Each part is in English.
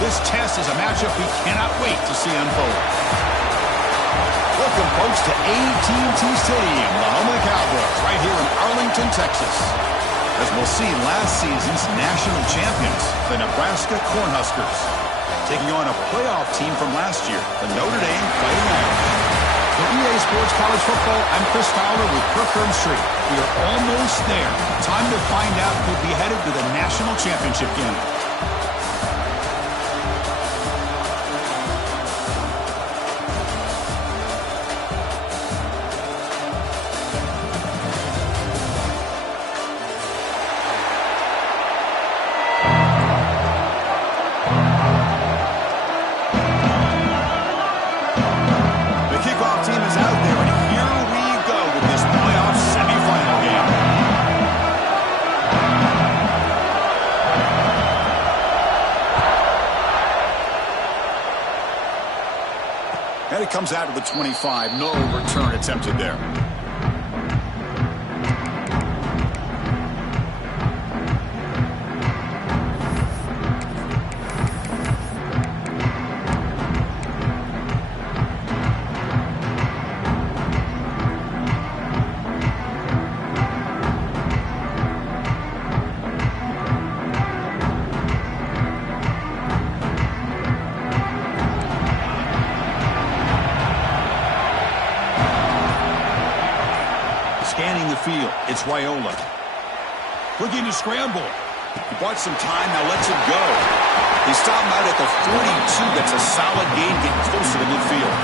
This test is a matchup we cannot wait to see unfold. Welcome, folks, to AT&T Stadium, the home of the Cowboys, right here in Arlington, Texas. As we'll see, last season's national champions, the Nebraska Cornhuskers, taking on a playoff team from last year, the Notre Dame Fighting Irish. For EA Sports College Football, I'm Chris Fowler with Kirk Street. We are almost there. Time to find out who'll be headed to the national championship game. And it comes out of the 25. No return attempted there. Scanning the field, it's Raiola. Looking to scramble. He bought some time, now lets it go. They stop him out at the 42. That's a solid gain, getting closer to midfield.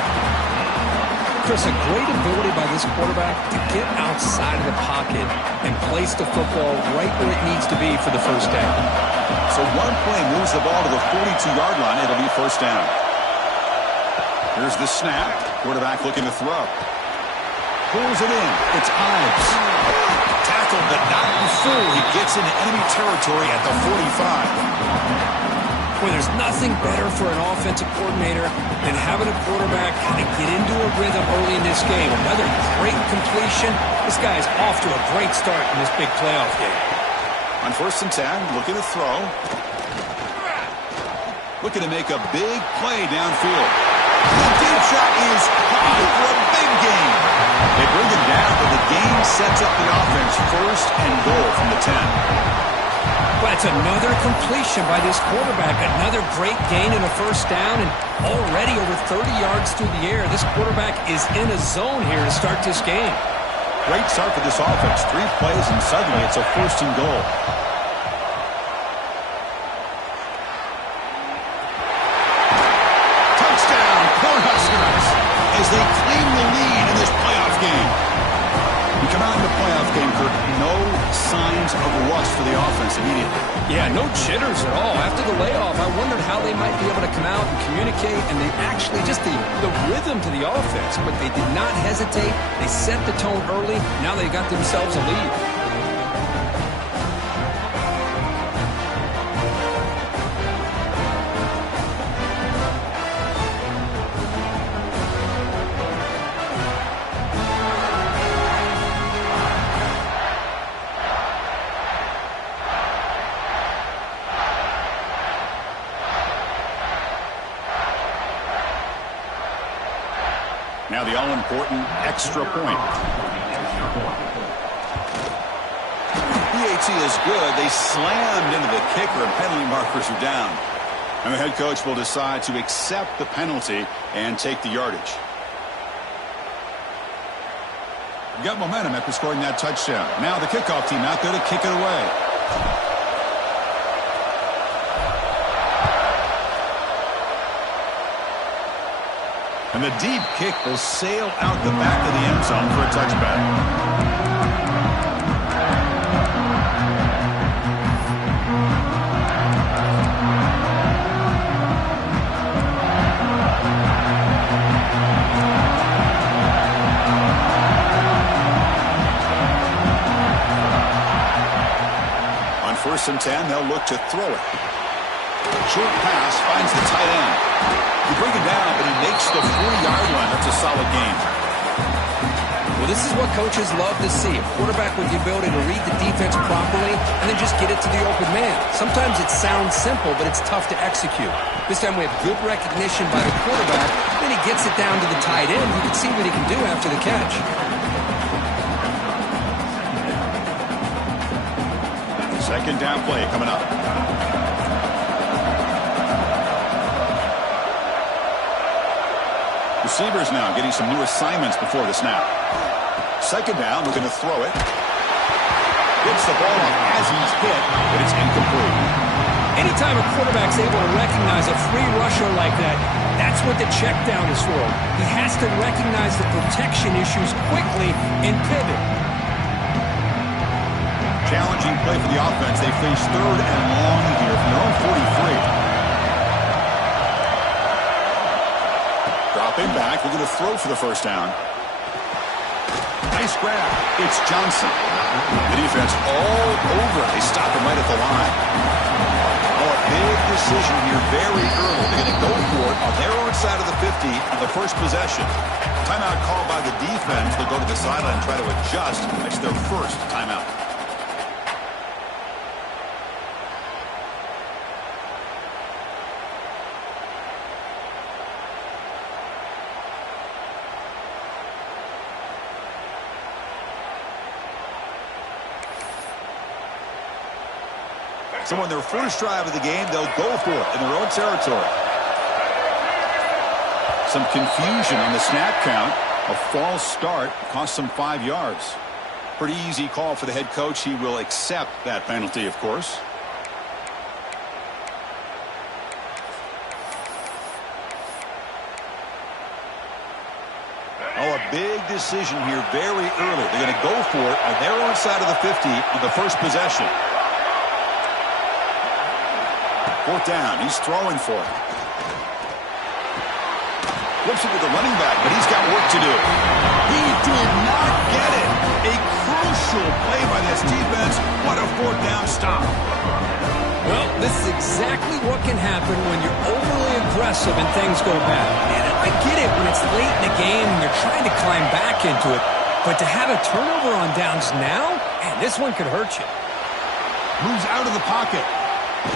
Chris, a great ability by this quarterback to get outside of the pocket and place the football right where it needs to be for the first down. So one play moves the ball to the 42-yard line. It'll be first down. Here's the snap. Quarterback looking to throw. Pulls it in. It's Ives. Tackled, but not before he gets into enemy territory at the 45. Well, there's nothing better for an offensive coordinator than having a quarterback kind of get into a rhythm early in this game. Another great completion. This guy's off to a great start in this big playoff game. On 1st and 10, looking to throw. Looking to make a big play downfield. The deep shot is high for a big gain. They bring it down, but the gain sets up the offense. 1st and goal from the 10. Well, it's another completion by this quarterback. Another great gain in a first down, and already over 30 yards through the air. This quarterback is in a zone here to start this game. Great start for this offense. 3 plays, and suddenly it's a 1st and goal. Touchdown, Cornhuskers, as they claim the lead in this playoff game. We come out in the playoff game, Kirk. No signs of rust for the offense immediately. Yeah, no jitters at all. After the layoff, I wondered how they might be able to come out and communicate, and they actually just the rhythm to the offense, but they did not hesitate. They set the tone early. Now they got themselves a lead. Now the all-important extra point. PAT is good. They slammed into the kicker, and penalty markers are down. And the head coach will decide to accept the penalty and take the yardage. Got momentum after scoring that touchdown. Now the kickoff team out there to kick it away. And the deep kick will sail out the back of the end zone for a touchback. On 1st and 10, they'll look to throw it. Short pass finds the tight end. You bring it down, but he makes the 40-yard line. That's a solid gain. Well, this is what coaches love to see. A quarterback with the ability to read the defense properly and then just get it to the open man. Sometimes it sounds simple, but it's tough to execute. This time we have good recognition by the quarterback. Then he gets it down to the tight end. You can see what he can do after the catch. Second down play coming up. Receivers now getting some new assignments before the snap. Second down, looking to throw it. Gets the ball up as he's hit, but it's incomplete. Anytime a quarterback's able to recognize a free rusher like that, that's what the check down is for. He has to recognize the protection issues quickly and pivot. Challenging play for the offense. They face third and long here from their own 43. Dropping back, looking to throw for the first down. Nice grab. It's Johnson. The defense all over. They stop him right at the line. Oh, a big decision here very early. They're going to go for it on their own side of the 50 on the first possession. Timeout called by the defense. They'll go to the sideline and try to adjust. That's their first timeout. So on their first drive of the game, they'll go for it in their own territory. Some confusion on the snap count. A false start cost them 5 yards. Pretty easy call for the head coach. He will accept that penalty, of course. Oh, a big decision here very early. They're going to go for it on their own side of the 50 on the first possession. Fourth down. He's throwing for it. Flips it to the running back, but he's got work to do. He did not get it. A crucial play by this defense. What a fourth down stop. Well, this is exactly what can happen when you're overly aggressive and things go bad. And I get it when it's late in the game and you're trying to climb back into it. But to have a turnover on downs now, man, this one could hurt you. Moves out of the pocket.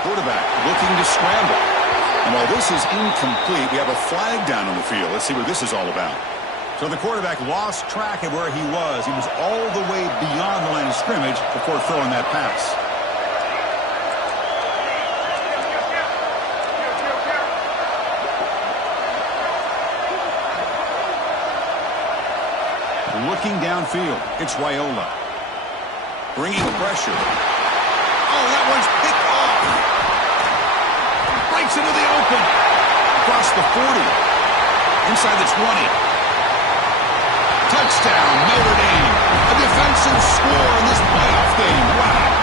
Quarterback looking to scramble. And while this is incomplete, we have a flag down on the field. Let's see what this is all about. So the quarterback lost track of where he was. He was all the way beyond the line of scrimmage before throwing that pass. Looking downfield, it's Raiola. Bringing pressure. Oh, that one's picked off. Breaks into the open. Across the 40. Inside the 20. Touchdown, Notre Dame. A defensive score in this playoff game. Wow.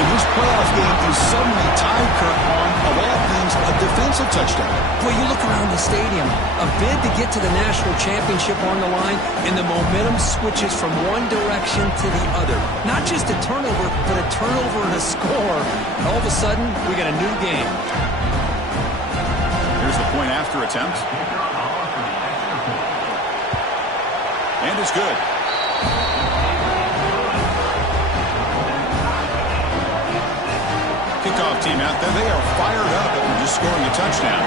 And this playoff game is suddenly tied, Kirk, on, of all things, a defensive touchdown. Well, you look around the stadium, a bid to get to the national championship on the line, and the momentum switches from one direction to the other. Not just a turnover, but a turnover and a score. And all of a sudden, we got a new game. Here's the point after attempt. And it's good. Kickoff team out there. They are fired up after just scoring a touchdown.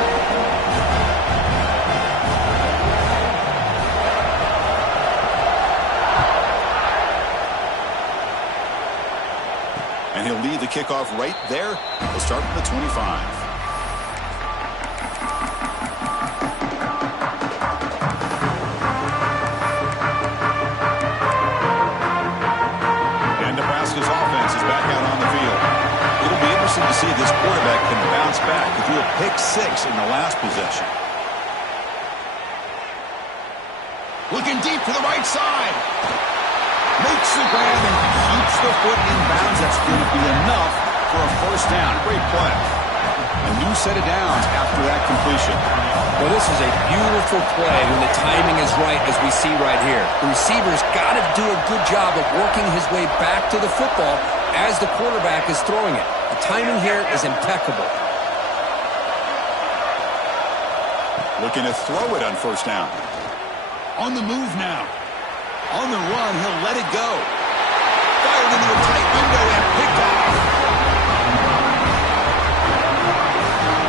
And he'll lead the kickoff right there. We'll start from the 25. Nebraska's offense is back out on the field. It'll be interesting to see if this quarterback can bounce back. He threw a pick six in the last possession. Looking deep to the right side. Makes the grab and keeps the foot in bounds. That's going to be enough for a first down. Great play. A new set of downs after that completion. Well, this is a beautiful play when the timing is right, as we see right here. The receiver's got to do a good job of working his way back to the football as the quarterback is throwing it. The timing here is impeccable. Looking to throw it on first down. On the move now. On the run, he'll let it go. Fired into a tight window and picked off.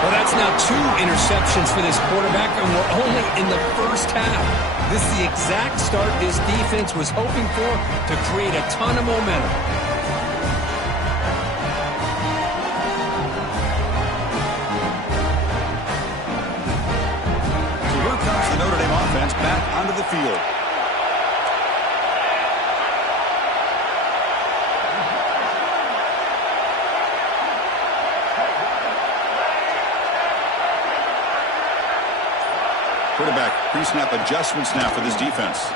Well, that's now 2 interceptions for this quarterback, and we're only in the first half. This is the exact start this defense was hoping for to create a ton of momentum. So here comes the Notre Dame offense back onto the field. Quarterback pre-snap adjustments now for this defense.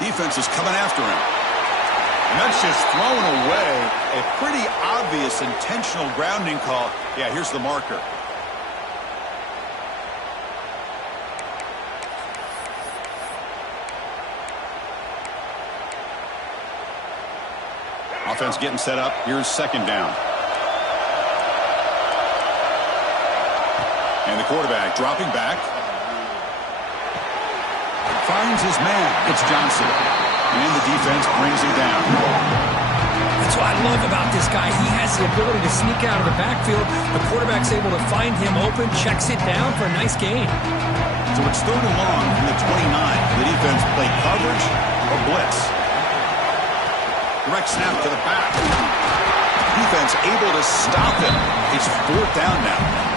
Defense is coming after him. And that's just thrown away. A pretty obvious intentional grounding call. Yeah, here's the marker. Offense getting set up. Here's second down. And the quarterback dropping back. Finds his man. It's Johnson. And the defense brings him down. That's what I love about this guy. He has the ability to sneak out of the backfield. The quarterback's able to find him open, checks it down for a nice gain. So it's 3rd and long from the 29. The defense played coverage or blitz. Direct snap to the back. Defense able to stop him. It's 4th down now.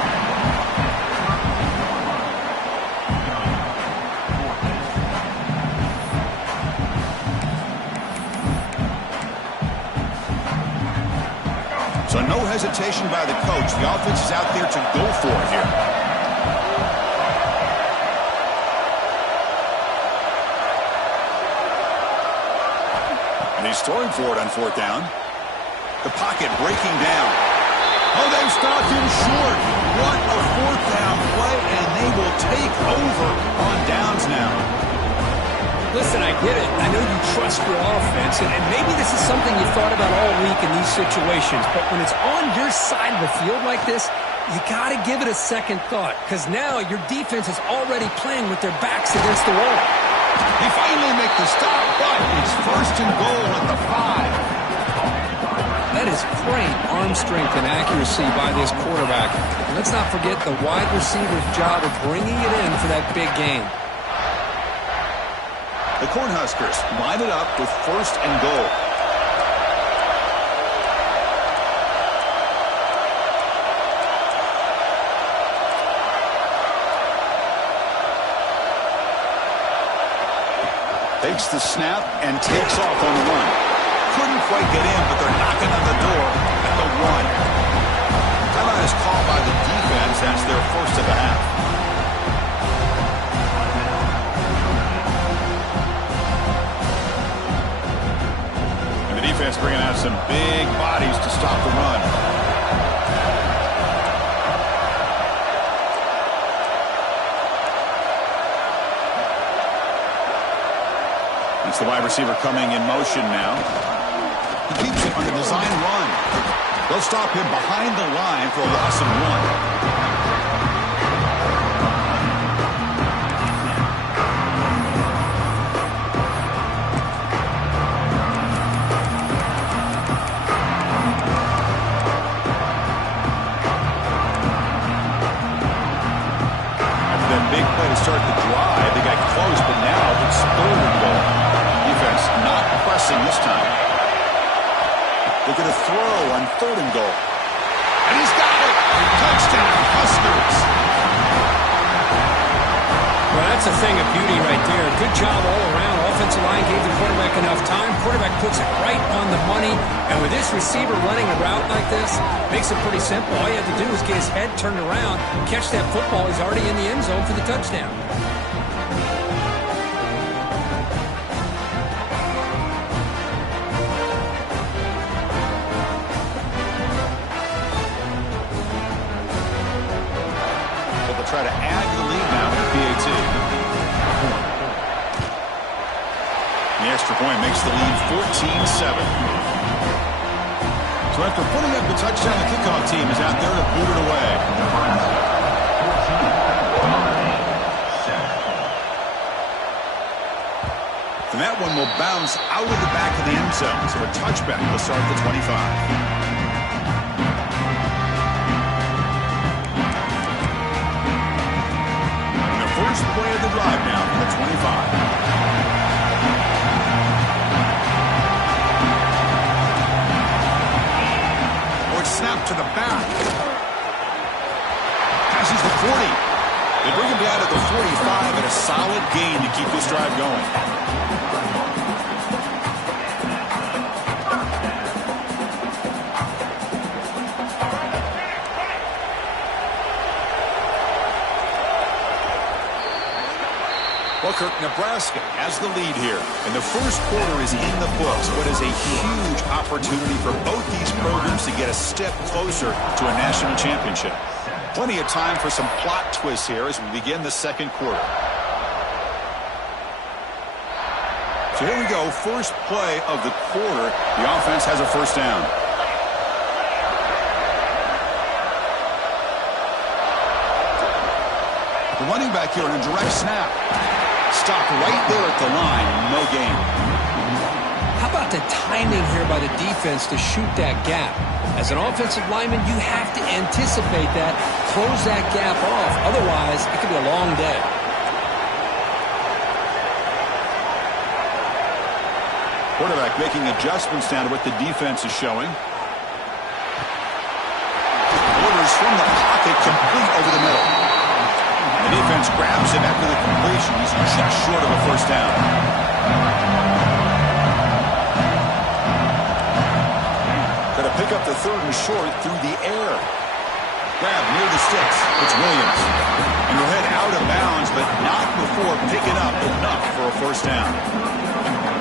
So no hesitation by the coach. The offense is out there to go for it here. And he's throwing for it on 4th down. The pocket breaking down. Oh, they've stopped him short. What a 4th down play, and they will take over on downs now. Listen, I get it. I know you trust your offense, and maybe this is something you thought about all week in these situations, but when it's on your side of the field like this, you got to give it a second thought, because now your defense is already playing with their backs against the wall. They finally make the stop, but it's 1st and goal at the 5. That is great arm strength and accuracy by this quarterback. And let's not forget the wide receiver's job of bringing it in for that big game. The Cornhuskers line it up with 1st and goal. Takes the snap and takes off on the run. Couldn't quite get in, but they're knocking on the door at the 1. Timeout is called by the defense. That's their 1st of the half. Defense bringing out some big bodies to stop the run. It's the wide receiver coming in motion now. He keeps it on the design run. They'll stop him behind the line for a loss of 1. Start the drive. They got close, but now it's 3rd and goal. Defense not pressing this time. They're going to throw on 3rd and goal. And he's got it! Touchdown, Huskers! Well, that's a thing of beauty right there. Good job all around. Offensive line gave the quarterback enough time. Quarterback puts it right on the money. And with this receiver running a route like this, makes it pretty simple. All you have to do is get his head turned around, catch that football. He's already in the end zone for the touchdown. So they'll try to add to the lead now with the PAT. The extra point makes the lead 14-7. So after putting up the touchdown, the kickoff team is out there to boot it away. The And that one will bounce out of the back of the end zone. So a touchback will start at the 25. First play of the drive now from the 25. Oh, it's snapped to the back. Passes the 40. They bring him down to the 45 and a solid gain to keep this drive going. Nebraska has the lead here, and the first quarter is in the books. What is a huge opportunity for both these programs to get a step closer to a national championship. Plenty of time for some plot twists here as we begin the second quarter. So here we go, first play of the quarter. The offense has a first down. The running back here on a direct snap. Stopped right there at the line, no gain. How about the timing here by the defense to shoot that gap? As an offensive lineman, you have to anticipate that, close that gap off. Otherwise, it could be a long day. Quarterback making adjustments down to what the defense is showing. Orders from the pocket, complete over the middle. The defense grabs him after the completion. He's just short of a first down. Got to pick up the third and short through the air. Grab near the sticks. It's Williams. And he'll head out of bounds, but not before picking up enough for a first down.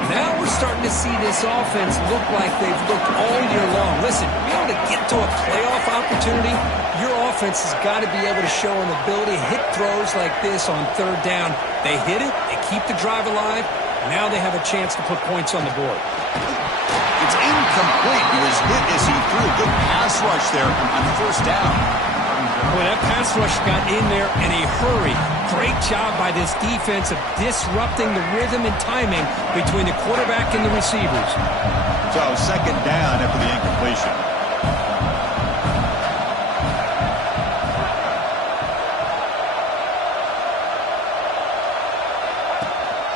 Now we're starting to see this offense look like they've looked all year long. Listen, to be able to get to a playoff opportunity, your offense has got to be able to show an ability to hit throws like this on third down. They hit it, they keep the drive alive, now they have a chance to put points on the board. It's incomplete. He was hit as he threw a good pass rush there on first down. Boy, that pass rush got in there in a hurry. Great job by this defense of disrupting the rhythm and timing between the quarterback and the receivers. So second down after the incompletion.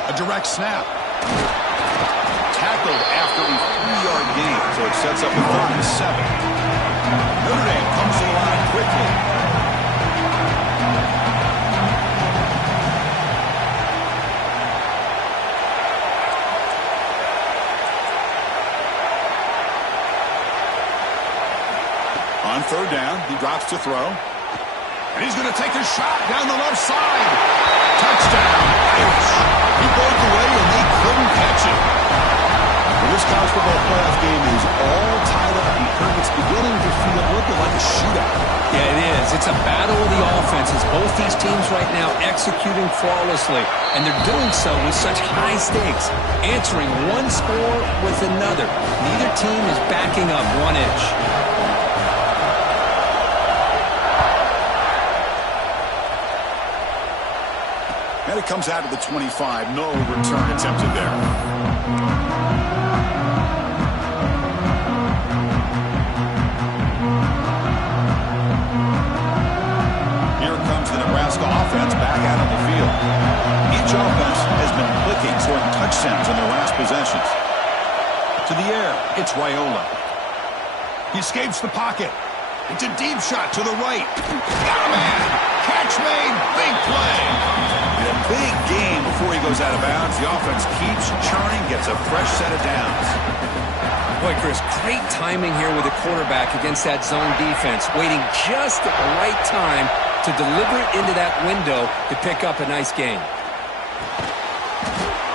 A direct snap. Tackled after a 3-yard gain, so it sets up a 3rd and 7. Notre Dame comes to the line quickly. On third down, he drops to throw. And he's going to take a shot down the left side. Touchdown, Irish. He broke away and they couldn't catch it. Well, this college football playoff game is all tied up. It's beginning to feel a little bit like a shootout. Yeah, it is. It's a battle of the offenses. Both these teams right now executing flawlessly. And they're doing so with such high stakes. Answering one score with another. Neither team is backing up 1 inch. And it comes out of the 25. No return attempted there. Here comes the Nebraska offense back out on the field. Each offense has been clicking, scoring touchdowns in their last possessions. To the air, it's Raiola. He escapes the pocket. It's a deep shot to the right. Got a man. Catch made. Big play. And a big gain before he goes out of bounds. The offense keeps churning, gets a fresh set of downs. Boy, Chris, great timing here with the quarterback against that zone defense, waiting just at the right time to deliver it into that window to pick up a nice gain.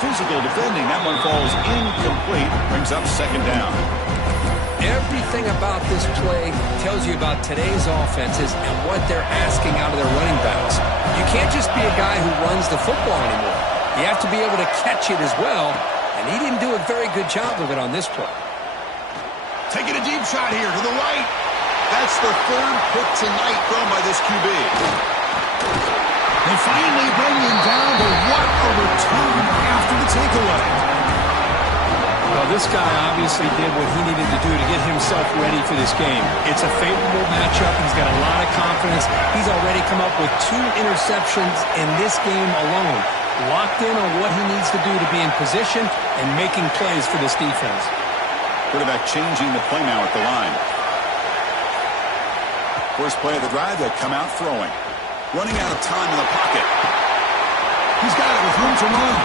Physical defending. That one falls incomplete. Brings up second down. Everything about this play tells you about today's offenses and what they're asking out of their running backs. You can't just be a guy who runs the football anymore. You have to be able to catch it as well, and he didn't do a very good job of it on this play. Taking a deep shot here to the right. That's the 3rd pick tonight thrown by this QB. They finally bring him down, but what a return after after the takeaway. Well, this guy obviously did what he needed to do to get himself ready for this game. It's a favorable matchup. He's got a lot of confidence. He's already come up with 2 interceptions in this game alone. Locked in on what he needs to do to be in position and making plays for this defense. Quarterback changing the play now at the line. First play of the drive, they come out throwing. Running out of time in the pocket. He's got it with room to run.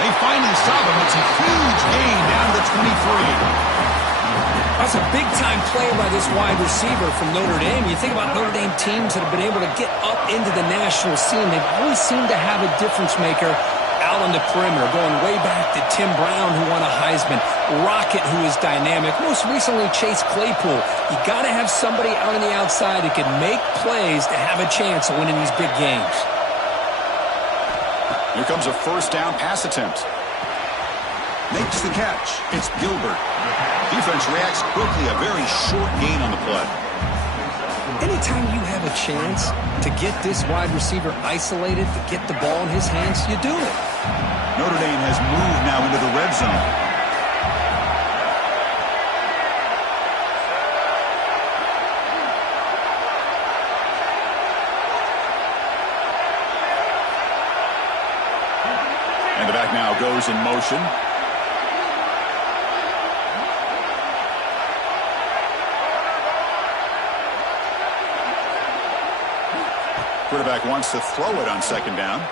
They finally stop him. It's a huge gain down to the 23. That's a big-time play by this wide receiver from Notre Dame. You think about Notre Dame teams that have been able to get up into the national scene. They've always seemed to have a difference maker out on the perimeter, going way back to Tim Brown, who won a Heisman, Rocket, who is dynamic, most recently Chase Claypool. You got to have somebody out on the outside that can make plays to have a chance of winning these big games. Here comes a first down pass attempt. Makes the catch. It's Gilbert. Defense reacts quickly. A very short gain on the play. Anytime you have a chance to get this wide receiver isolated, to get the ball in his hands, you do it. Notre Dame has moved now into the red zone. And the back now goes in motion. Quarterback wants to throw it on second down.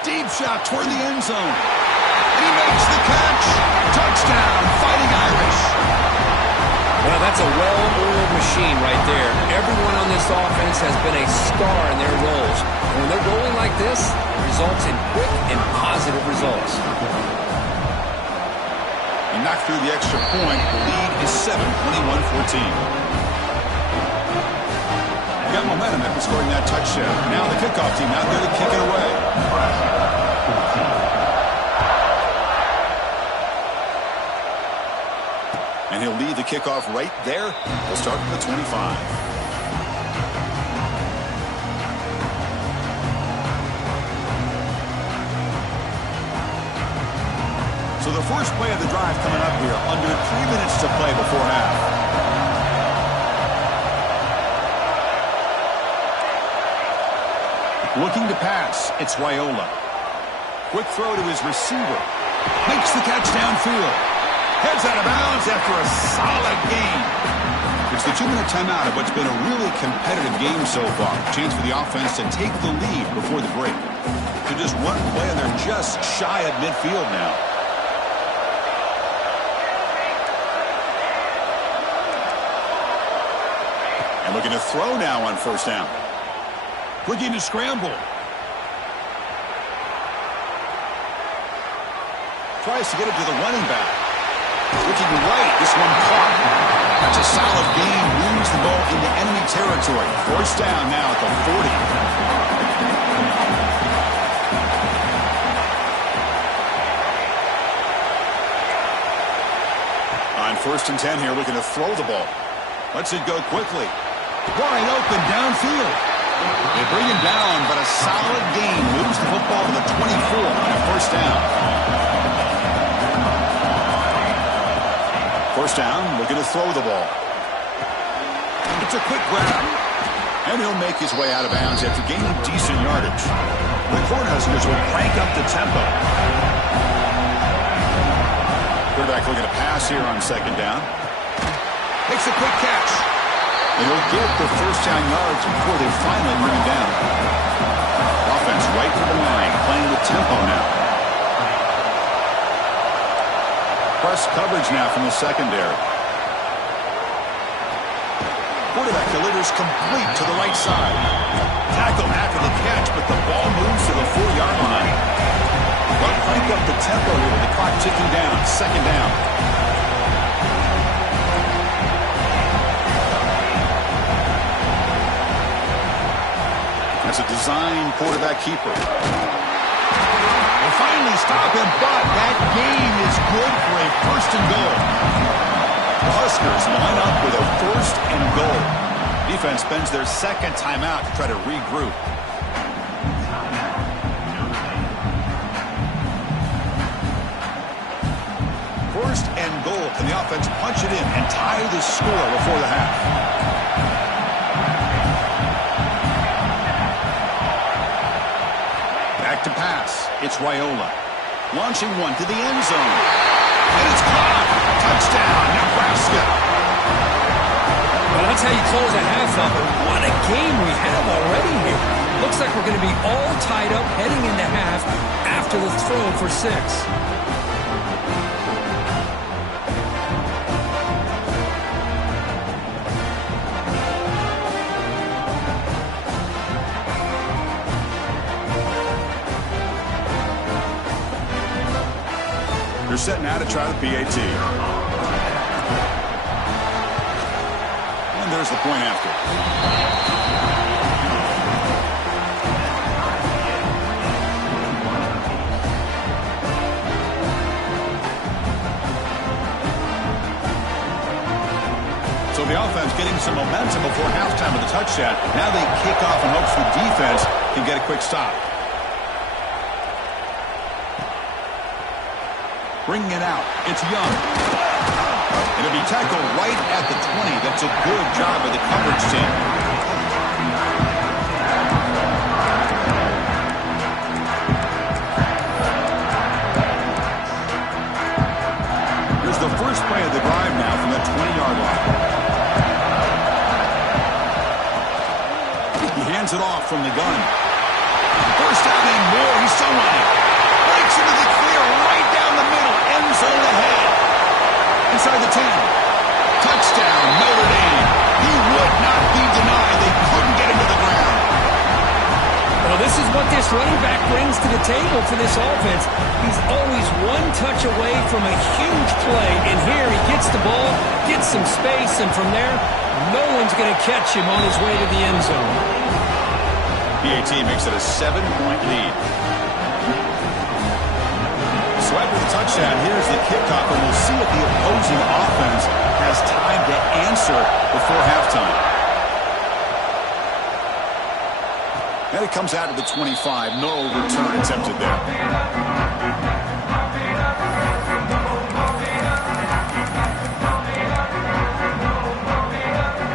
Deep shot toward the end zone. And he makes the catch. Touchdown, Fighting Irish. Well, that's a well-oiled machine right there. Everyone on this offense has been a star in their roles. And when they're rolling like this, it results in quick and positive results. He knocked through the extra point. The lead is 7, 21-14. Got momentum after scoring that touchdown. Now the kickoff team out there to kick it away. And he'll lead the kickoff right there. He'll start from the 25. So the first play of the drive coming up here. Under 3 minutes to play before half. Looking to pass, it's Raiola. Quick throw to his receiver. Makes the catch downfield. Heads out of bounds after a solid game. It's the 2-minute timeout of what's been a really competitive game so far. Chance for the offense to take the lead before the break. To just one play, and they're just shy of midfield now. And looking to throw now on first down. Looking to scramble. Tries to get it to the running back. Looking right. This one caught. That's a solid gain. Moves the ball into enemy territory. First down now at the 40. On first and 10 here, looking to throw the ball. Lets it go quickly. Wide open downfield. They bring him down, but a solid gain moves the football to the 24 on a first down. First down, looking to throw the ball. It's a quick grab. And he'll make his way out of bounds after gaining decent yardage. The Cornhuskers will crank up the tempo. Quarterback looking to pass here on second down. Makes a quick catch. And he'll get the first down yards before they finally bring him down. Offense right to the line, playing with tempo now. Press coverage now from the secondary. Quarterback delivers complete to the right side. Tackle after the catch, but the ball moves to the 4-yard line. They'll crank up the tempo here with the clock ticking down. Second down. That's a design quarterback keeper. They finally stop him, but that gain is good for a first and goal. The Huskers line up with a first and goal. Defense spends their second timeout to try to regroup. first and goal. Can the offense punch it in and tie the score before the half? Back to pass. It's Raiola. Launching one to the end zone. And it's caught. Touchdown, Nebraska. Well, that's how you close a half up. What a game we have already here. Looks like we're going to be all tied up heading into half after the throw for 6. They're setting out to try the PAT. And there's the point after. So the offense getting some momentum before halftime with the touchdown. Now they kick off in hopes the defense can get a quick stop. Bringing it out. It's Young. It'll be tackled right at the 20. That's a good job by the coverage team. Here's the first play of the drive now from the 20-yard line. He hands it off from the gun. First down and more. He's still running. Breaks into the clear right down the middle. End zone ahead. Inside the 10. Touchdown, Notre Dame. He would not be denied. They couldn't get him to the ground. Well, this is what this running back brings to the table for this offense. He's always one touch away from a huge play. And here he gets the ball, gets some space, and from there, no one's going to catch him on his way to the end zone. PAT makes it a 7-point lead. So after the touchdown, here's the kickoff, and we'll see if the opposing offense has time to answer before halftime. And it comes out to the 25. No return attempted there.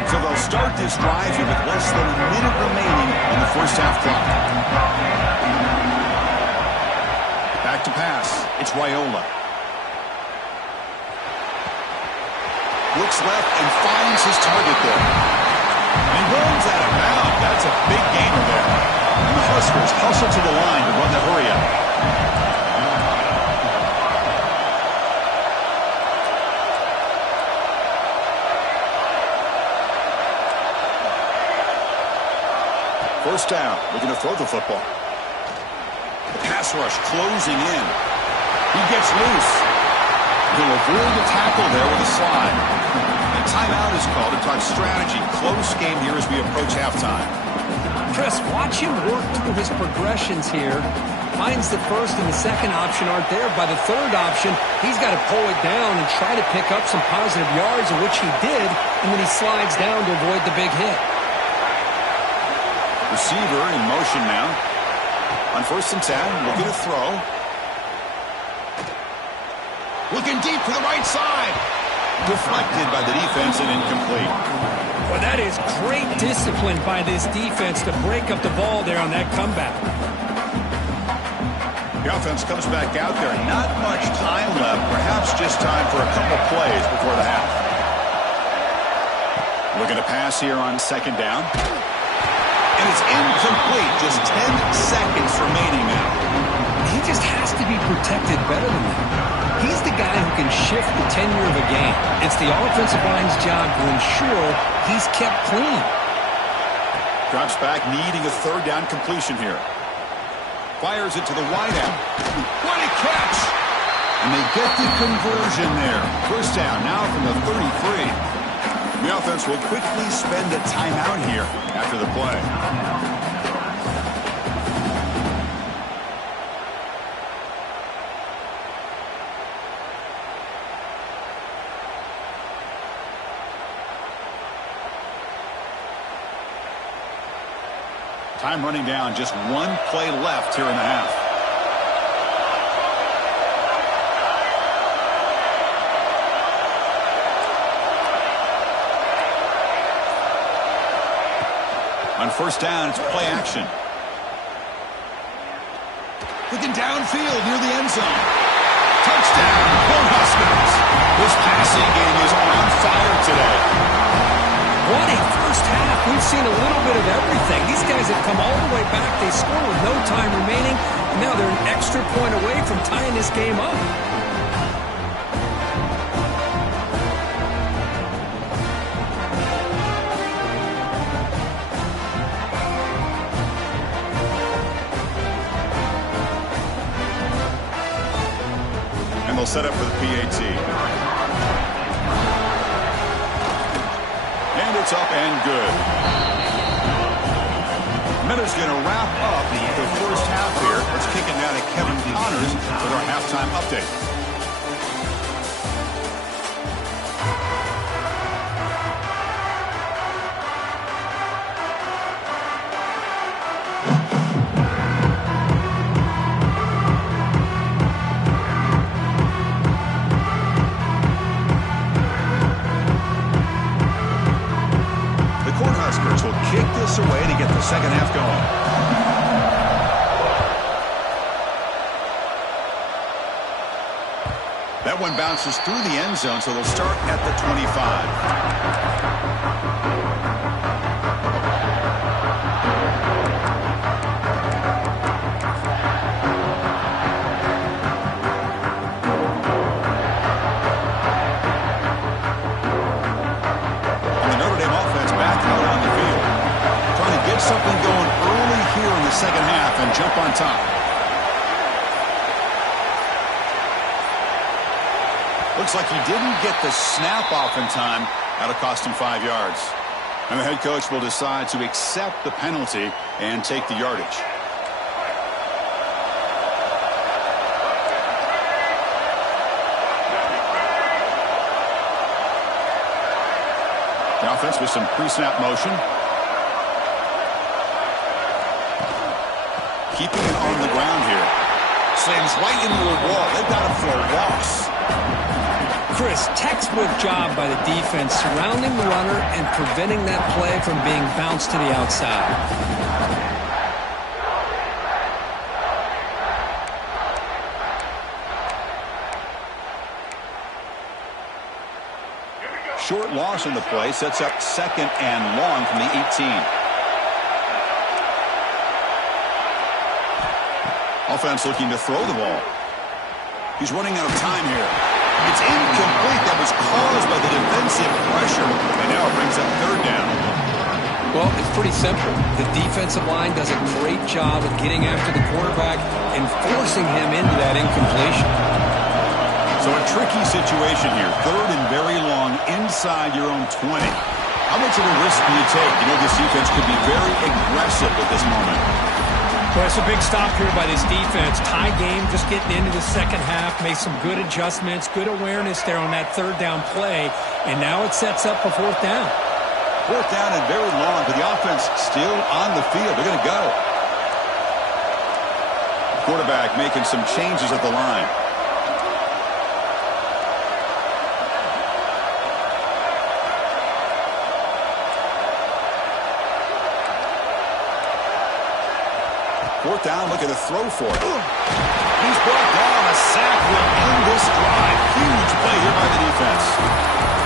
So they'll start this drive here with less than a minute remaining in the first half clock. Back to pass. It's Raiola. Looks left and finds his target there. And runs out of bounds. That's a big gainer there. And the Huskers hustle to the line to run the hurry up. First down. Looking to throw the football. The pass rush closing in. He gets loose. He'll avoid the tackle there with a slide. And timeout is called to talk strategy. Close game here as we approach halftime. Chris, watch him work through his progressions here. Finds the first and the second option aren't there. By the third option, he's got to pull it down and try to pick up some positive yards, of which he did, and then he slides down to avoid the big hit. Receiver in motion now. On 1st and 10, looking to throw. Looking deep to the right side. Deflected by the defense and incomplete. Well, that is great discipline by this defense to break up the ball there on that comeback. The offense comes back out there. Not much time left. Perhaps just time for a couple plays before the half. Looking to pass here on 2nd down. And it's incomplete. Just 10 seconds remaining now. He just has to be protected better than that. He's the guy who can shift the tenure of a game. It's the offensive line's job to ensure he's kept clean. Drops back, needing a 3rd down completion here. Fires it to the wideout. What a catch! And they get the conversion there. First down now from the 33. The offense will quickly spend a timeout here after the play. Time running down, just one play left here in the half. first down. It's play action. Looking downfield near the end zone. Touchdown, Cornhuskers. This passing game is on fire today. What a first half. We've seen a little bit of everything. These guys have come all the way back. They scored with no time remaining. And now they're an extra point away from tying this game up. And they'll set up for the PAT. And it's up and good. Notra's going to wrap up the first half here. Let's kick it now to Kevin Connors with our halftime update. Kick this away to get the second half going. That one bounces through the end zone, so they'll start at the 25. Something going early here in the second half and jump on top. Looks like he didn't get the snap off in time. That'll cost him 5 yards. And the head coach will decide to accept the penalty and take the yardage. The offense with some pre-snap motion. Keeping it on the ground here. Slams right into the wall. They've got him for a loss. Chris, textbook job by the defense surrounding the runner and preventing that play from being bounced to the outside. Short loss in the play sets up second and long from the 18. Offense looking to throw the ball. He's running out of time here. It's incomplete. That was caused by the defensive pressure. And now it brings up third down. Well, it's pretty simple. The defensive line does a great job of getting after the quarterback and forcing him into that incompletion. So a tricky situation here. Third and very long inside your own 20. How much of a risk do you take? You know, this defense could be very aggressive at this moment. Well, it's a big stop here by this defense. Tie game, just getting into the second half, made some good adjustments, good awareness there on that third down play, and now it sets up for fourth down. Fourth down and very long, but the offense still on the field. They're going to go. Quarterback making some changes at the line. Fourth down, looking to throw for it. He's brought down. A sack will end this drive. Huge play here by the defense.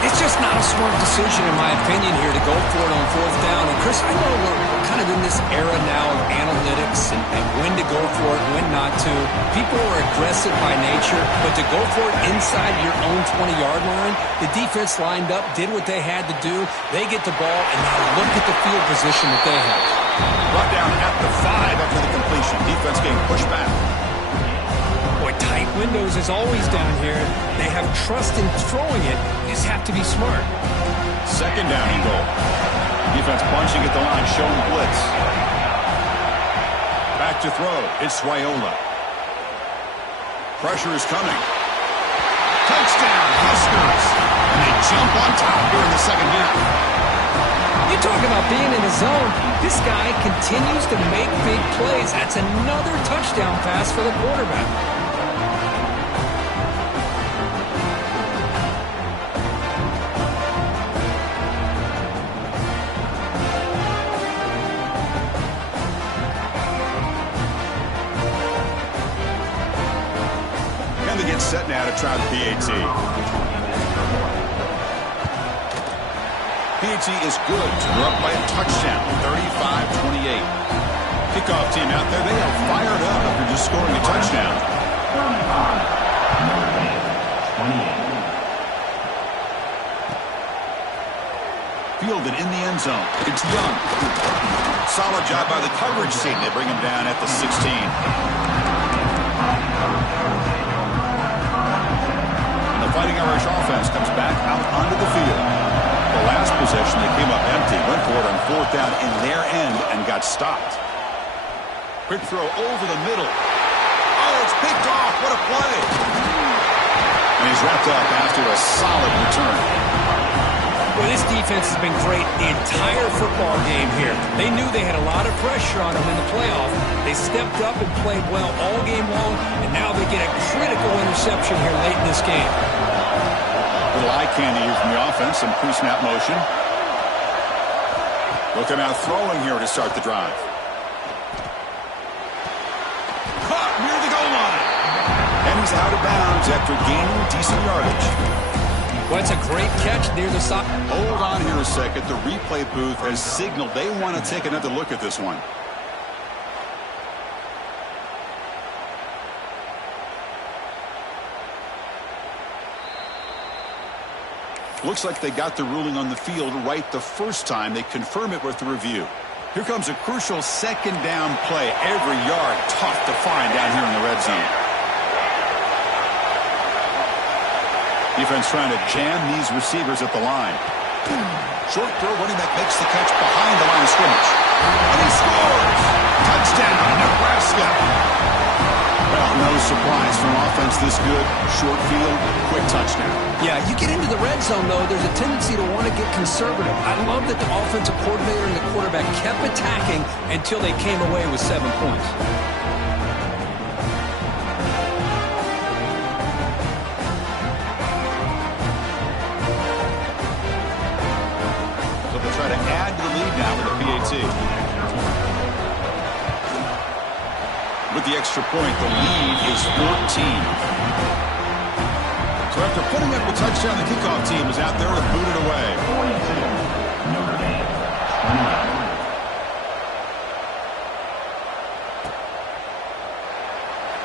It's just not a smart decision, in my opinion, here to go for it on fourth down. And, Chris, I know we're kind of in this era now of analytics and when to go for it, when not to. People are aggressive by nature, but to go for it inside your own 20-yard line, the defense lined up, did what they had to do. They get the ball, and now look at the field position that they have. Brought down at the 5 after the completion. Defense getting pushed back. Boy, tight windows is always down here. They have trust in throwing it. You just have to be smart. Second down and goal. Defense punching at the line, showing blitz. Back to throw. It's Swiola. Pressure is coming. Touchdown, Huskers. And they jump on top here in the second half. You talk about being in the zone. This guy continues to make big plays. That's another touchdown pass for the quarterback. set now to try the PAT. PAT is good. They're up by a touchdown, 35-28. Kickoff team out there, they are fired up after just scoring a touchdown. Fielded in the end zone. It's Young. Solid job by the coverage team. They bring him down at the 16. And the Fighting Irish offense comes back out onto the field. The last possession, they came up empty. Went for it on fourth down in their end and got stopped. Quick throw over the middle. Oh, it's picked off. What a play. And he's wrapped up after a solid return. Well, this defense has been great the entire football game here. They knew they had a lot of pressure on them in the playoff. They stepped up and played well all game long, and now they get a critical interception here late in this game. Little eye candy here from the offense, some pre-snap motion. Looking out throwing here to start the drive. Caught near the goal line. And he's out of bounds after gaining decent yardage. Well, it's a great catch near the side. Hold on here a second. The replay booth has signaled they want to take another look at this one. Looks like they got the ruling on the field right the first time. They confirm it with the review. Here comes a crucial second down play. Every yard tough to find down here in the red zone. Defense trying to jam these receivers at the line. Short throw, running back makes the catch behind the line of scrimmage. And he scores! Touchdown, Nebraska! Well, no surprise from offense this good. Short field, quick touchdown. Yeah, you get into the red zone, though, there's a tendency to want to get conservative. I love that the offensive coordinator and the quarterback kept attacking until they came away with 7 points. With the extra point, the lead is 14. So after putting up a touchdown, the kickoff team is out there to boot it away.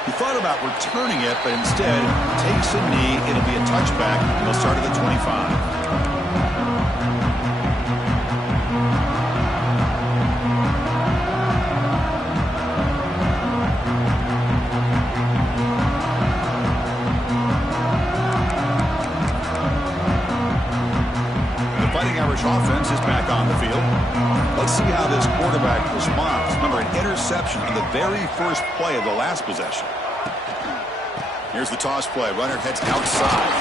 He thought about returning it, but instead takes a knee. It'll be a touchback. He'll start at the 25. Irish offense is back on the field. Let's see how this quarterback responds. Remember, an interception on the very first play of the last possession. Here's the toss play. Runner heads outside.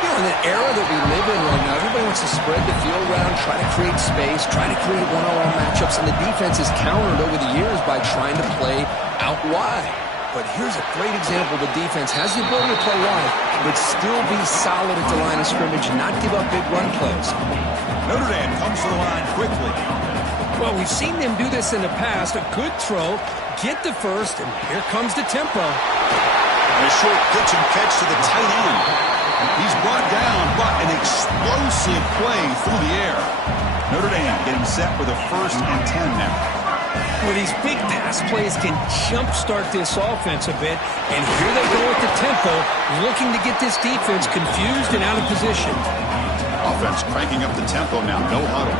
You know, in the era that we live in right now, everybody wants to spread the field around, try to create space, try to create one-on-one matchups, and the defense has countered over the years by trying to play out wide. But here's a great example. The defense has the ability to play wide, but still be solid at the line of scrimmage and not give up big run plays. Notre Dame comes to the line quickly. Well, we've seen them do this in the past. A good throw, get the first, and here comes the tempo. And a short pitch and catch to the tight end. He's brought down, but an explosive play through the air. Notre Dame getting set for the 1st and 10 now. Well, these big pass plays can jumpstart this offense a bit, and here they go at the tempo, looking to get this defense confused and out of position. Offense cranking up the tempo now, no huddle.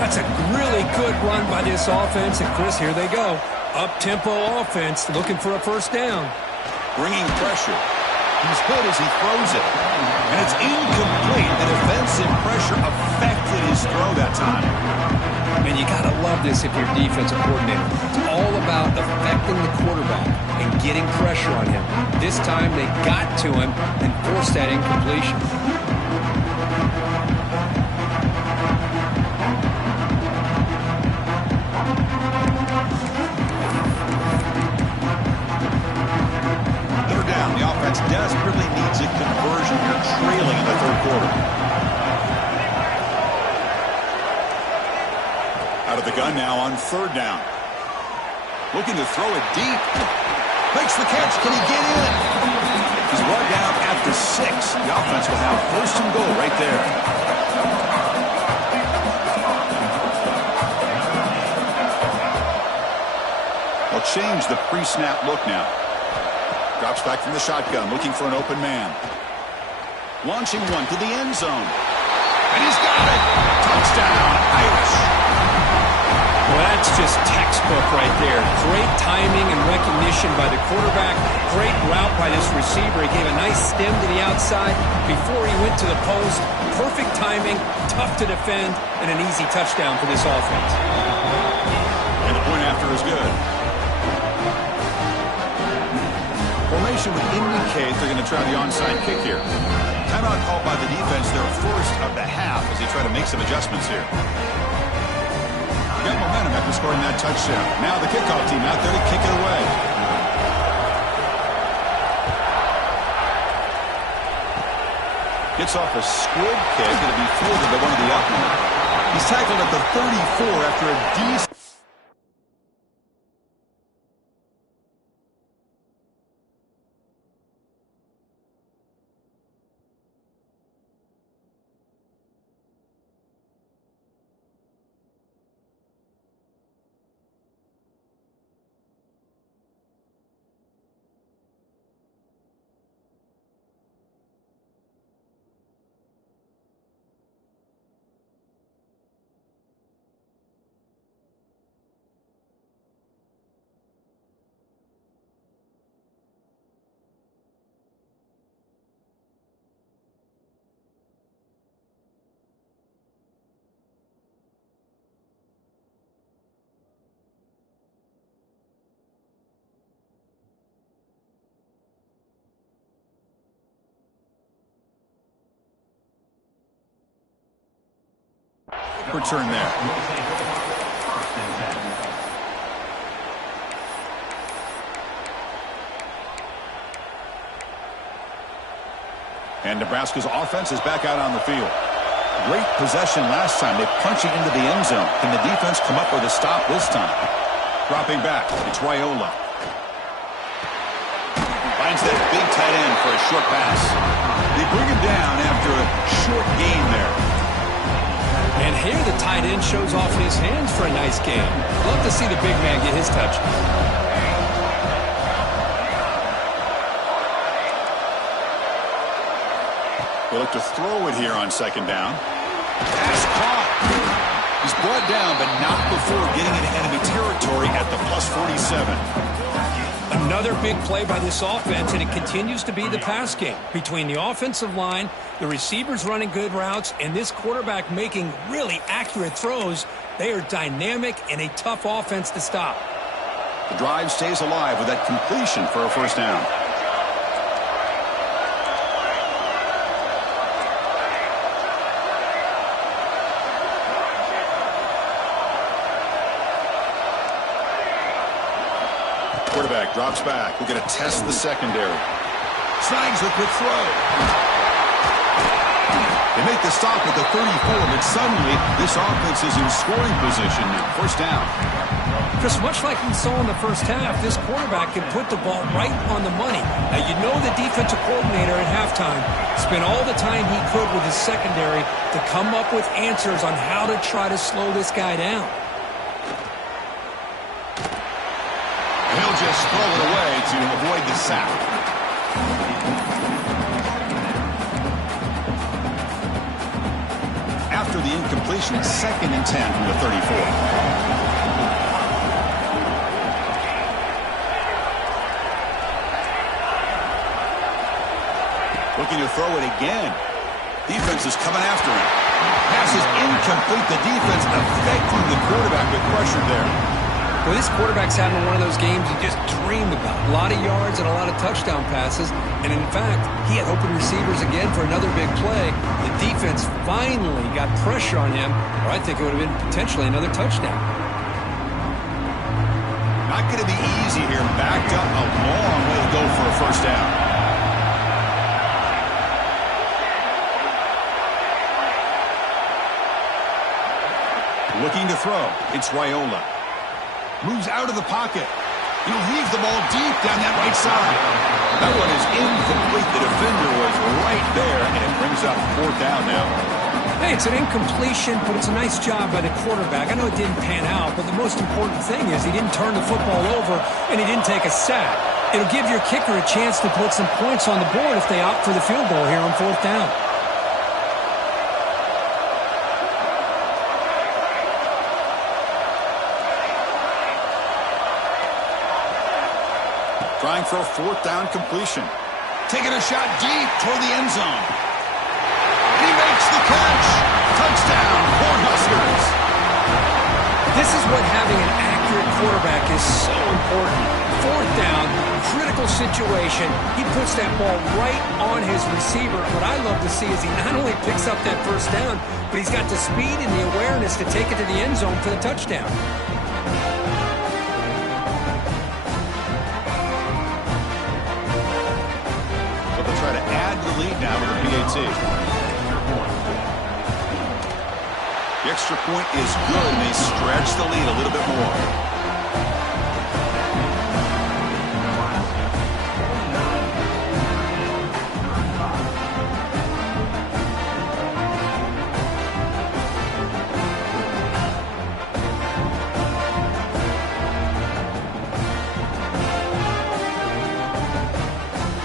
That's a really good run by this offense, and Chris, here they go. Up-tempo offense, looking for a first down. Bringing pressure. He's hit as he throws it. And it's incomplete. The defensive pressure affected his throw that time. And you got to love this if you're defensive coordinator. It's all about affecting the quarterback and getting pressure on him. This time they got to him and forced that incompletion. Third down. The offense desperately needs a conversion here, trailing in the third quarter. Out of the gun now on third down. Looking to throw it deep. Makes the catch. Can he get in? He's brought down after 6. The offense will have first and goal right there. They'll change the pre-snap look now. Drops back from the shotgun, looking for an open man. Launching one to the end zone. And he's got it! Touchdown, Irish! Well, that's just textbook right there. Great timing and recognition by the quarterback. Great route by this receiver. He gave a nice stem to the outside before he went to the post. Perfect timing, tough to defend, and an easy touchdown for this offense. And the point after is good. Formation would indicate they're going to try the onside kick here. Timeout called by the defense, their first of the half as they try to make some adjustments here. Got momentum after scoring that touchdown. Now the kickoff team out there to kick it away. Gets off a squib kick. It'll be fielded by one of the opponent. He's tackled at the 34 after a decent... return there. And Nebraska's offense is back out on the field. Great possession last time. They punch it into the end zone. Can the defense come up with a stop this time? Dropping back. It's Raiola. Finds that big tight end for a short pass. They bring him down after a short gain there. And here the tight end shows off his hands for a nice game. Love to see the big man get his touch. They look to throw it here on second down. Pass caught. He's brought down, but not before getting into enemy territory at the plus 47. Another big play by this offense, and it continues to be the pass game. Between the offensive line, the receivers running good routes, and this quarterback making really accurate throws, they are dynamic and a tough offense to stop. The drive stays alive with that completion for a first down. Quarterback drops back. We're going to test the secondary. Snags the quick throw. They make the stop at the 34, but suddenly this offense is in scoring position now. First down. Just much like we saw in the first half, this quarterback can put the ball right on the money. Now, you know the defensive coordinator at halftime spent all the time he could with his secondary to come up with answers on how to try to slow this guy down. He'll just throw it away to avoid the sack. After the incompletion, it's 2nd and 10 from the 34. Looking to throw it again. Defense is coming after him. Pass is incomplete. The defense affecting the quarterback with pressure there. Well, this quarterback's having one of those games you just dreamed about. A lot of yards and a lot of touchdown passes. And, in fact, he had open receivers again for another big play. The defense finally got pressure on him, or I think it would have been potentially another touchdown. Not going to be easy here. Backed up a long way to go for a first down. Looking to throw. It's Raiola. Moves out of the pocket. He'll heave the ball deep down that right side. That one is incomplete. The defender was right there, and it brings up 4th down now. Hey, it's an incompletion, but it's a nice job by the quarterback. I know it didn't pan out, but the most important thing is he didn't turn the football over, and he didn't take a sack. It'll give your kicker a chance to put some points on the board if they opt for the field goal here on 4th down. Trying for a 4th down completion. Taking a shot deep toward the end zone. He makes the catch. Touchdown, Cornhuskers. This is what having an accurate quarterback is so important. 4th down, critical situation. He puts that ball right on his receiver. What I love to see is he not only picks up that 1st down, but he's got the speed and the awareness to take it to the end zone for the touchdown. Try to add to the lead now with a PAT. The extra point is good, and they stretch the lead a little bit more.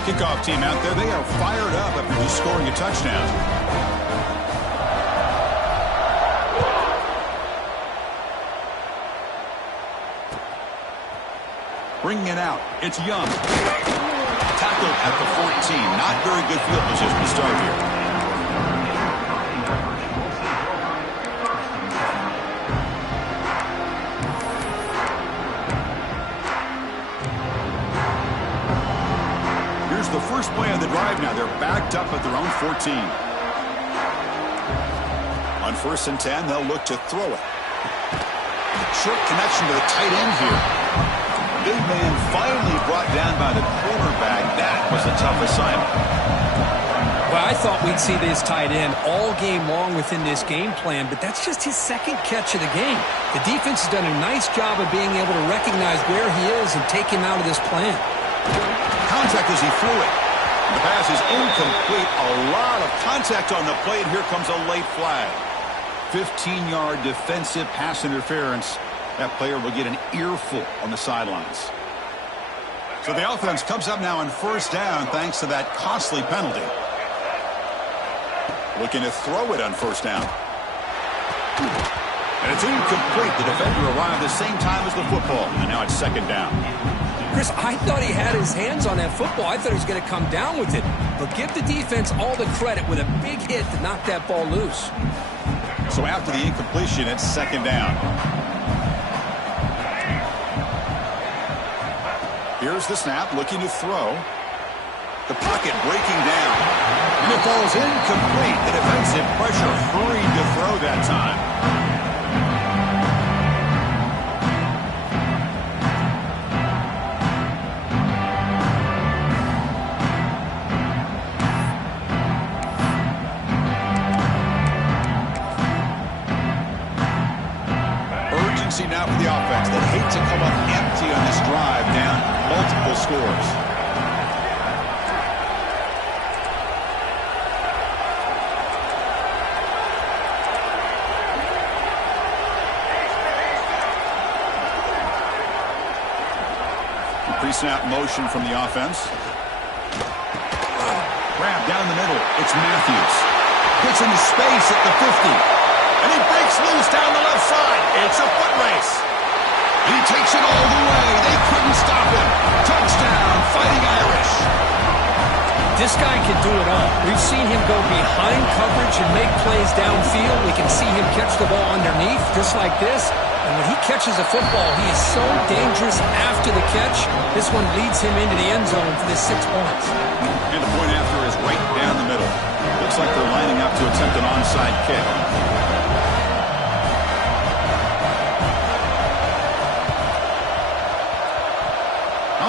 Kickoff team out there, they are fired up after just scoring a touchdown. Bringing it out, it's Young. Tackled at the 14. Not very good field position to start here. The first play of the drive now. They're backed up at their own 14. On 1st and 10, they'll look to throw it. Short connection to the tight end here. Big man finally brought down by the quarterback. That was a tough assignment. Well, I thought we'd see this tight end all game long within this game plan, but that's just his 2nd catch of the game. The defense has done a nice job of being able to recognize where he is and take him out of this plan. Contact as he threw it. The pass is incomplete. A lot of contact on the play, and here comes a late flag. 15-yard defensive pass interference. That player will get an earful on the sidelines. So the offense comes up now on 1st down thanks to that costly penalty. Looking to throw it on 1st down. And it's incomplete. The defender arrived at the same time as the football, and now it's 2nd down. Chris, I thought he had his hands on that football. I thought he was going to come down with it. But give the defense all the credit with a big hit to knock that ball loose. So after the incompletion, it's 2nd down. Here's the snap, looking to throw. The pocket breaking down. And it falls incomplete. The defensive pressure hurried to throw that time. Now for the offense that hate to come up empty on this drive, down multiple scores. Pre-snap motion from the offense. Grab down the middle. It's Matthews. Gets into space at the 50. And he breaks loose down the left side. It's a foot race. And he takes it all the way. They couldn't stop him. Touchdown, Fighting Irish. This guy can do it all. We've seen him go behind coverage and make plays downfield. We can see him catch the ball underneath, just like this. And when he catches a football, he is so dangerous after the catch. This one leads him into the end zone for the 6 points. And the point after is right down the middle. Looks like they're lining up to attempt an onside kick.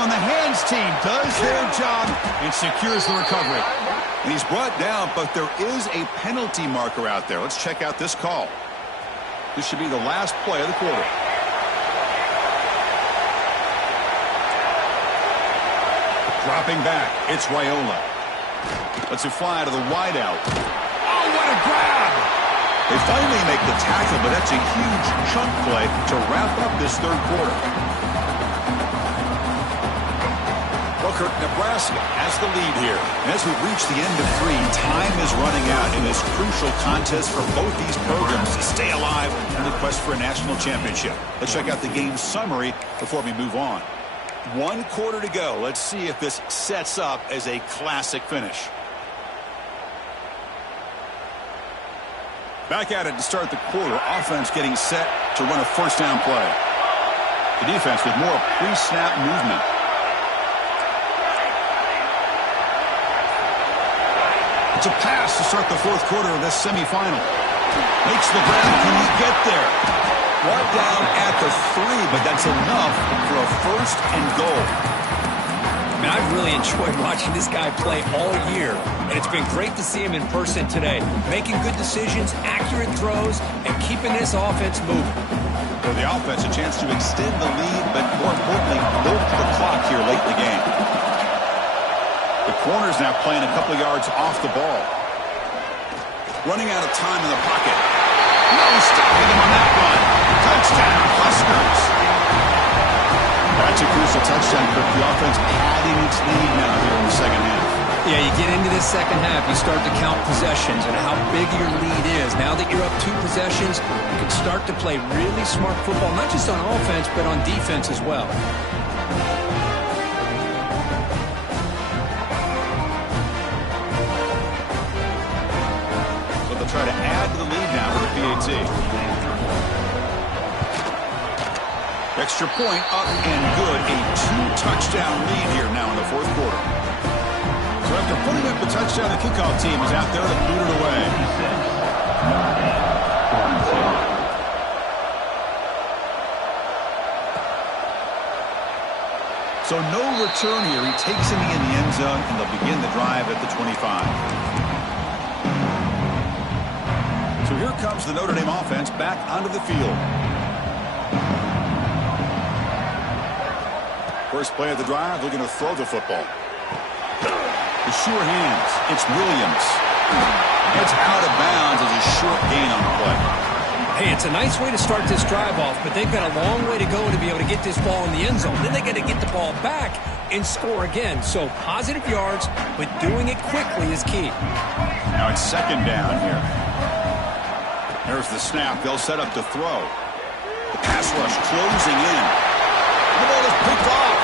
On the hands team does their job and secures the recovery. And he's brought down, but there is a penalty marker out there. Let's check out this call. This should be the last play of the quarter. Dropping back, it's Raiola. Lets it fly to the wideout. Oh, what a grab! They finally make the tackle, but that's a huge chunk play to wrap up this third quarter. Nebraska has the lead here. And as we reach the end of 3, time is running out in this crucial contest for both these programs to stay alive in the quest for a national championship. Let's check out the game summary before we move on. 1 quarter to go. Let's see if this sets up as a classic finish. Back at it to start the quarter. Offense getting set to run a first down play. The defense with more pre-snap movement. It's a pass to start the fourth quarter of this semifinal. Makes the grab. Can he get there? Brought down at the 3, but that's enough for a first and goal. I mean, I've really enjoyed watching this guy play all year, and it's been great to see him in person today. Making good decisions, accurate throws, and keeping this offense moving. For the offense, a chance to extend the lead, but more importantly, milk the clock here late in the game. The corner's now playing a couple yards off the ball. Running out of time in the pocket. No stopping him on that one. Touchdown, Huskers. That's a crucial touchdown, Kirk. The offense padding its lead now here in the second half. Yeah, you get into this second half, you start to count possessions and how big your lead is. Now that you're up 2 possessions, you can start to play really smart football, not just on offense, but on defense as well. Try to add to the lead now with the PAT. Extra point up and good. A 2-touchdown lead here now in the fourth quarter. So after putting up the touchdown, the kickoff team is out there to boot it away. So no return here. He takes it in the end zone, and they'll begin the drive at the 25. So here comes the Notre Dame offense back onto the field. First play of the drive, looking to throw the football. The sure hands. It's Williams. It's out of bounds as a short gain on the play. Hey, it's a nice way to start this drive off, but they've got a long way to go to be able to get this ball in the end zone. Then they got to get the ball back and score again. So positive yards, but doing it quickly is key. Now it's second down here. There's the snap. They'll set up to throw. The pass rush closing in. The ball is picked off.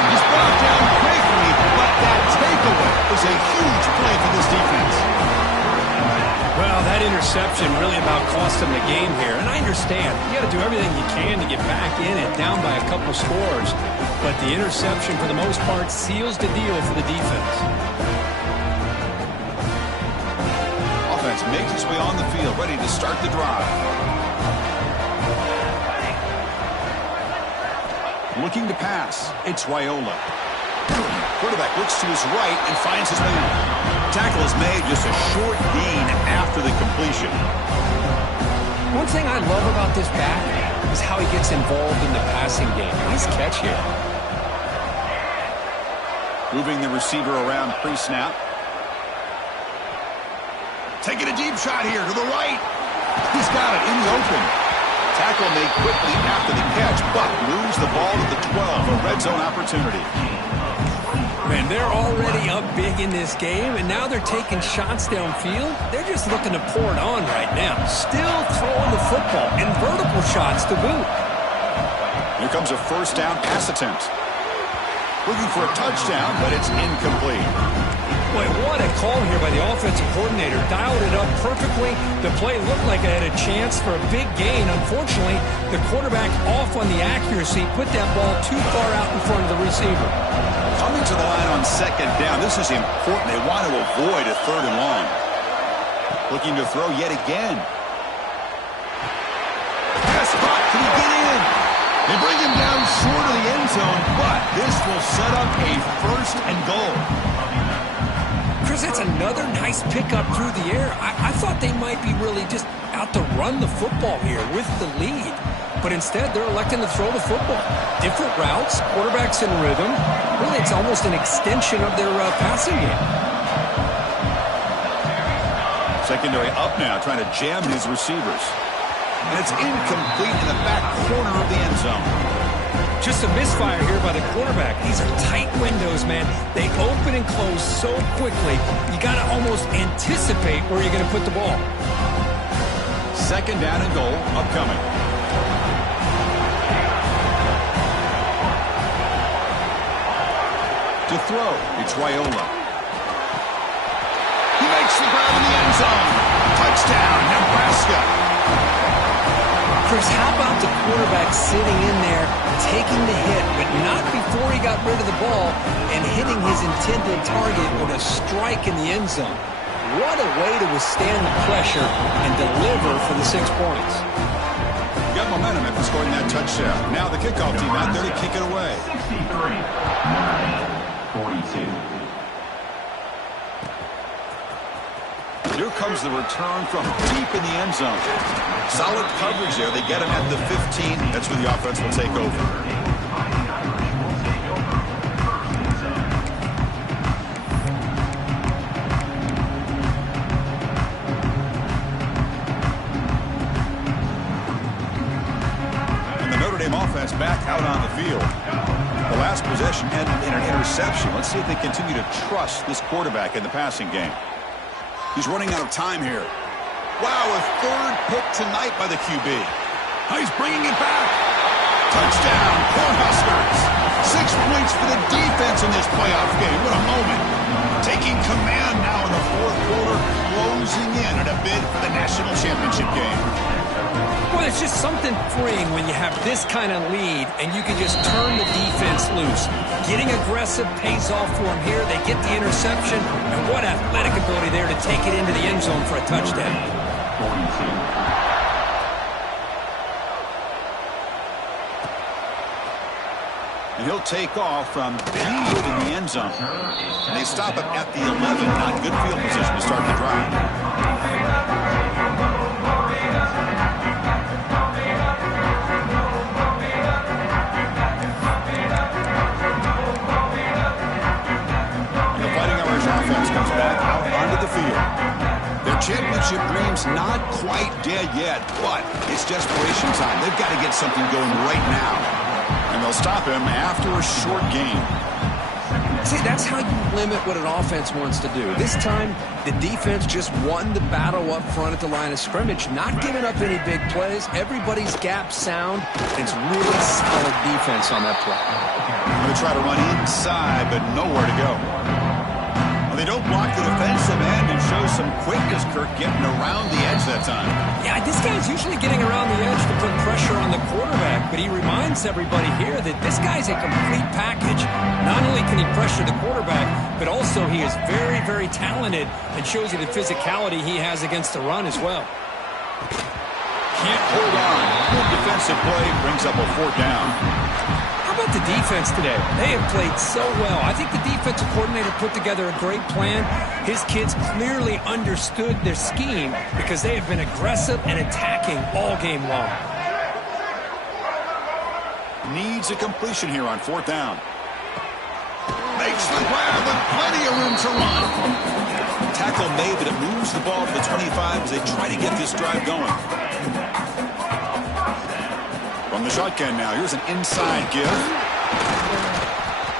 He's brought down quickly, but that takeaway was a huge play for this defense. Well, that interception really about cost them the game here. And I understand. You got to do everything you can to get back in it, down by a couple scores. But the interception, for the most part, seals the deal for the defense. Offense makes its way on the field, ready to start the drive. Looking to pass. It's Raiola. Quarterback looks to his right and finds his man. Tackle is made, just a short gain after the completion. One thing I love about this back is how he gets involved in the passing game. Nice catch here. Moving the receiver around pre-snap. Taking a deep shot here to the right. He's got it in the open. Tackle made quickly after the catch, but moves the ball to the 12, a red zone opportunity. Man, they're already up big in this game, and now they're taking shots downfield. They're just looking to pour it on right now. Still throwing the football, and vertical shots to boot. Here comes a first down pass attempt. Looking for a touchdown, but it's incomplete. Boy, what a call here by the offensive coordinator. Dialed it up perfectly. The play looked like it had a chance for a big gain. Unfortunately, the quarterback off on the accuracy, put that ball too far out in front of the receiver. Coming to the line on second down. This is important. They want to avoid a third and long. Looking to throw yet again. Pass spot. Can he get in? They bring him down short of the end zone, but this will set up a first and goal. Chris, that's another nice pickup through the air. I thought they might be really just out to run the football here with the lead. but instead they're electing to throw the football. Different routes, quarterbacks in rhythm. Really, it's almost an extension of their passing game. Secondary up now, trying to jam his receivers. And it's incomplete in the back corner of the end zone. Just a misfire here by the quarterback. These are tight windows, man. They open and close so quickly, you got to almost anticipate where you're going to put the ball. Second down and goal upcoming. To throw, it's Raiola. He makes the grab in the end zone. Touchdown, Nebraska. Chris, how about the quarterback sitting in there, taking the hit, but not before he got rid of the ball and hitting his intended target with a strike in the end zone. What a way to withstand the pressure and deliver for the 6 points. You got momentum after scoring that touchdown. Now the kickoff team out there to kick it away. 42. Here comes the return from deep in the end zone. Solid coverage there. They get him at the 15. That's where the offense will take over. And the Notre Dame offense back out on the field. The last possession ended in an interception. Let's see if they continue to trust this quarterback in the passing game. He's running out of time here. Wow, a third pick tonight by the QB. He's bringing it back. Touchdown, Cornhuskers. 6 points for the defense in this playoff game. What a moment. Taking command now in the fourth quarter, closing in on a bid for the national championship game. Well, it's just something freeing when you have this kind of lead and you can just turn the defense loose. Getting aggressive pays off for them here. They get the interception, and what athletic ability there to take it into the end zone for a touchdown. 42. And he'll take off from deep in the end zone. And they stop him at the 11. Not good field position to start the drive. Comes back out onto the field. Their championship dream's not quite dead yet, but it's desperation time. They've got to get something going right now. And they'll stop him after a short game. See, that's how you limit what an offense wants to do. This time, the defense just won the battle up front at the line of scrimmage, not giving up any big plays. Everybody's gap sound. It's really solid defense on that play. They try to run inside, but nowhere to go. They don't block the defensive end and show some quickness, Kirk, getting around the edge that time. Yeah, this guy's usually getting around the edge to put pressure on the quarterback, but he reminds everybody here that this guy's a complete package. Not only can he pressure the quarterback, but also he is very, very talented and shows you the physicality he has against the run as well. Can't hold on. Good defensive play brings up a 4th down. How about the defense today? They have played so well. I think the defensive coordinator put together a great plan. His kids clearly understood their scheme because they have been aggressive and attacking all game long. Needs a completion here on 4th down. Makes the grab with plenty of room to run. Tackle made, but it moves the ball to the 25 as they try to get this drive going. From the shotgun now, here's an inside give.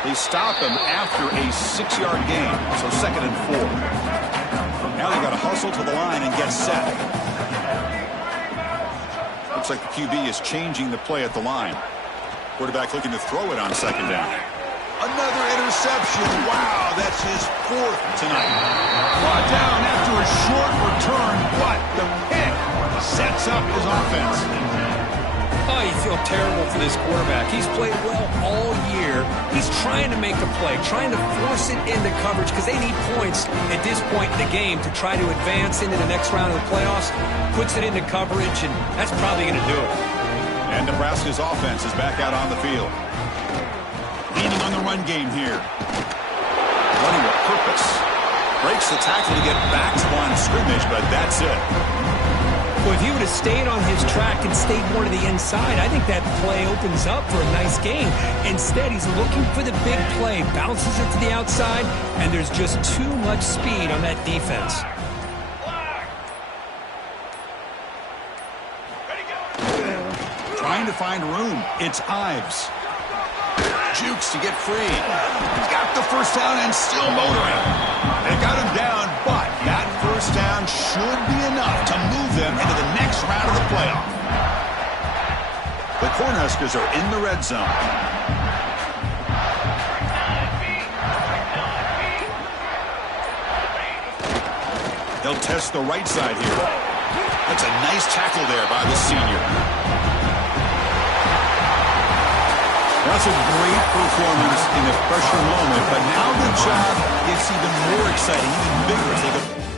They stop him after a 6-yard gain, so 2nd and 4. Now they got to hustle to the line and get set. Looks like the QB is changing the play at the line. Quarterback looking to throw it on 2nd down. Another interception. Wow, that's his 4th tonight. Brought down after a short return, but the pick sets up his offense. Oh, you feel terrible for this quarterback. He's played well all year. He's trying to make a play, trying to force it into coverage because they need points at this point in the game to try to advance into the next round of the playoffs. Puts it into coverage, and that's probably going to do it. And Nebraska's offense is back out on the field. Leaning on the run game here. Running with purpose. Breaks the tackle to get back to line of scrimmage, but that's it. Well, if he would have stayed on his track and stayed more to the inside, I think that play opens up for a nice gain. Instead, he's looking for the big play, bounces it to the outside, and there's just too much speed on that defense. Trying to find room. It's Ives. Jukes to get free. He's got the first down and still motoring. They got him down, but that first down should be enough to move them into the next round of the playoff. The Cornhuskers are in the red zone. They'll test the right side here. That's a nice tackle there by the senior. That's a great performance in a pressure moment, but now the job gets even more exciting, even bigger as they go.